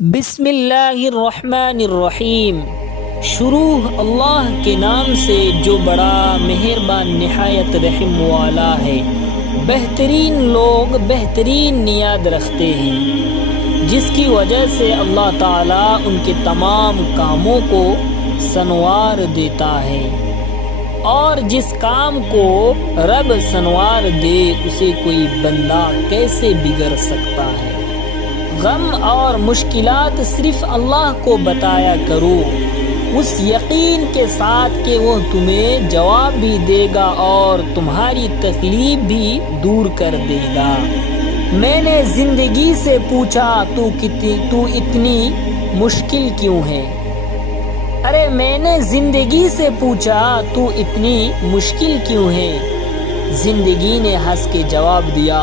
بسم اللہ الرحمن الرحیم۔ شروع اللہ کے نام سے جو بڑا مہربان نہایت رحم والا ہے۔ بہترین لوگ بہترین نیت رکھتے ہیں، جس کی وجہ سے اللہ تعالیٰ ان کے تمام کاموں کو سنوار دیتا ہے، اور جس کام کو رب سنوار دے اسے کوئی بندہ کیسے بگڑ سکتا ہے۔ غم اور مشکلات صرف اللہ کو بتایا کرو، اس یقین کے ساتھ کہ وہ تمہیں جواب بھی دے گا اور تمہاری تکلیف بھی دور کر دے گا۔ میں نے زندگی سے پوچھا تو اتنی مشکل کیوں ہے؟ ارے میں نے زندگی سے پوچھا تو اتنی مشکل کیوں ہے؟ زندگی نے ہنس کے جواب دیا،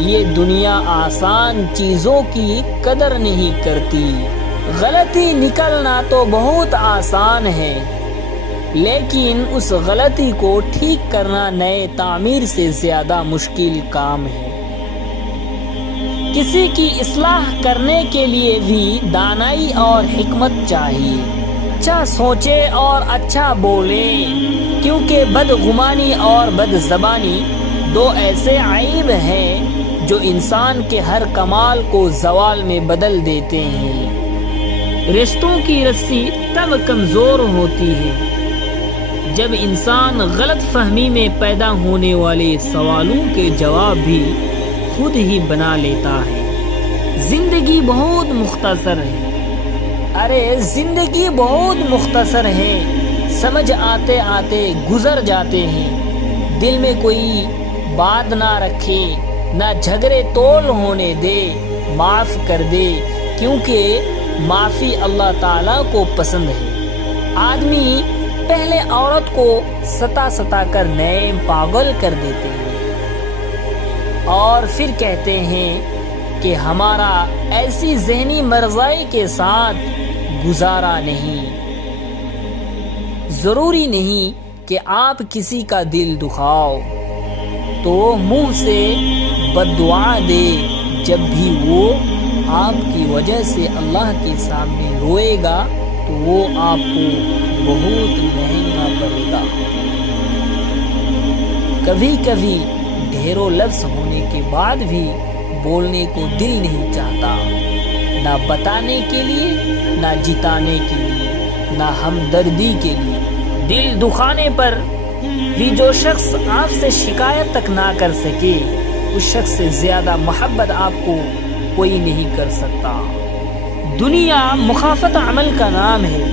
یہ دنیا آسان چیزوں کی قدر نہیں کرتی۔ غلطی نکلنا تو بہت آسان ہے، لیکن اس غلطی کو ٹھیک کرنا نئے تعمیر سے زیادہ مشکل کام ہے۔ کسی کی اصلاح کرنے کے لیے بھی دانائی اور حکمت چاہیے۔ اچھا سوچے اور اچھا بولے، کیونکہ بدگمانی اور بد زبانی دو ایسے عیب ہیں جو انسان کے ہر کمال کو زوال میں بدل دیتے ہیں۔ رشتوں کی رسی تب کمزور ہوتی ہے جب انسان غلط فہمی میں پیدا ہونے والے سوالوں کے جواب بھی خود ہی بنا لیتا ہے۔ زندگی بہت مختصر ہے، ارے زندگی بہت مختصر ہے، سمجھ آتے آتے گزر جاتے ہیں۔ دل میں کوئی بات نہ رکھے، نہ جھگڑے تول ہونے دے، معاف کر دے، کیونکہ معافی اللہ تعالیٰ کو پسند ہے۔ آدمی پہلے عورت کو ستا کر نئے پاگل کر دیتے ہیں، اور پھر کہتے ہیں کہ ہمارا ایسی ذہنی مرضائی کے ساتھ گزارا نہیں۔ ضروری نہیں کہ آپ کسی کا دل دکھاؤ تو منہ سے بددعا دے، جب بھی وہ آپ کی وجہ سے اللہ کے سامنے روئے گا تو وہ آپ کو بہت مہنگا پڑے گا۔ کبھی کبھی ڈھیروں لفظ ہونے کے بعد بھی بولنے کو دل نہیں چاہتا، نہ بتانے کے لیے، نہ جتانے کے لیے، نہ ہمدردی کے لیے۔ دل دکھانے پر بھی جو شخص آپ سے شکایت تک نہ کر سکے، اس شخص سے زیادہ محبت آپ کو کوئی نہیں کر سکتا۔ دنیا مخافت عمل کا نام ہے،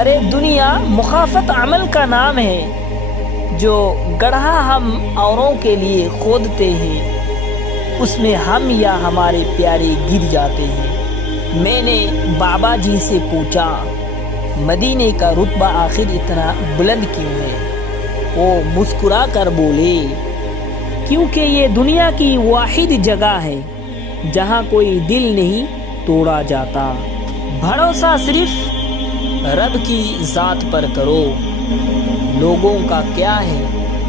ارے دنیا مخافت عمل کا نام ہے۔ جو گڑھا ہم اوروں کے لیے کھودتے ہیں، اس میں ہم یا ہمارے پیارے گر جاتے ہیں۔ میں نے بابا جی سے پوچھا، مدینے کا رتبہ آخر اتنا بلند کیوں ہے؟ وہ مسکرا کر بولے، کیونکہ یہ دنیا کی واحد جگہ ہے جہاں کوئی دل نہیں توڑا جاتا۔ بھروسہ صرف رب کی ذات پر کرو۔ لوگوں کا کیا ہے،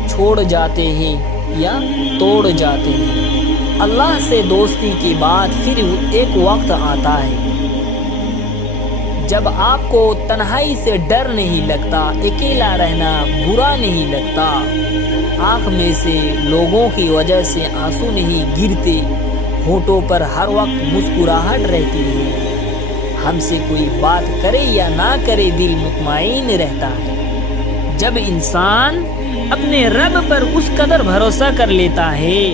چھوڑ جاتے ہیں یا توڑ جاتے ہیں۔ اللہ سے دوستی کے بعد پھر ایک وقت آتا ہے جب آپ کو تنہائی سے ڈر نہیں لگتا، اکیلا رہنا برا نہیں لگتا، آنکھ میں سے لوگوں کی وجہ سے آنسو نہیں گرتے، ہونٹوں پر ہر وقت مسکراہٹ رہتی ہے، ہم سے کوئی بات کرے یا نہ کرے دل مطمئن رہتا ہے۔ جب انسان اپنے رب پر اس قدر بھروسہ کر لیتا ہے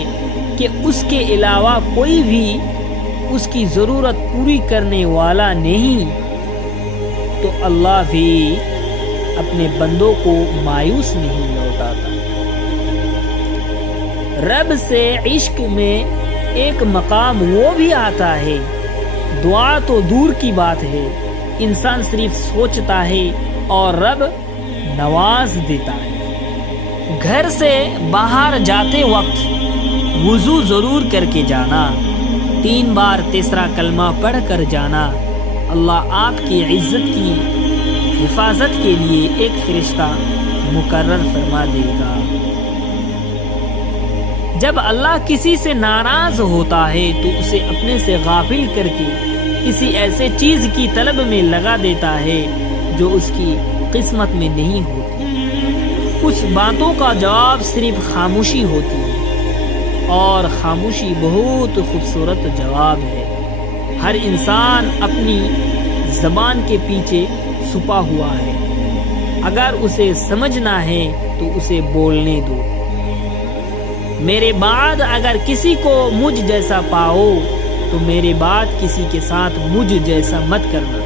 کہ اس کے علاوہ کوئی بھی اس کی ضرورت پوری کرنے والا نہیں، تو اللہ بھی اپنے بندوں کو مایوس نہیں لوٹاتا۔ رب سے عشق میں ایک مقام وہ بھی آتا ہے، دعا تو دور کی بات ہے، انسان صرف سوچتا ہے اور رب نواز دیتا ہے۔ گھر سے باہر جاتے وقت وضو ضرور کر کے جانا، 3 بار تیسرا کلمہ پڑھ کر جانا۔ اللہ آپ کی عزت کی حفاظت کے لیے ایک فرشتہ مقرر فرما دے گا۔ جب اللہ کسی سے ناراض ہوتا ہے تو اسے اپنے سے غافل کر کے کسی ایسے چیز کی طلب میں لگا دیتا ہے جو اس کی قسمت میں نہیں ہوتی۔ کچھ باتوں کا جواب صرف خاموشی ہوتی ہے، اور خاموشی بہت خوبصورت جواب ہے۔ ہر انسان اپنی زبان کے پیچھے چھپا ہوا ہے، اگر اسے سمجھنا ہے تو اسے بولنے دو۔ میرے بعد اگر کسی کو مجھ جیسا پاؤ تو میرے بعد کسی کے ساتھ مجھ جیسا مت کرنا۔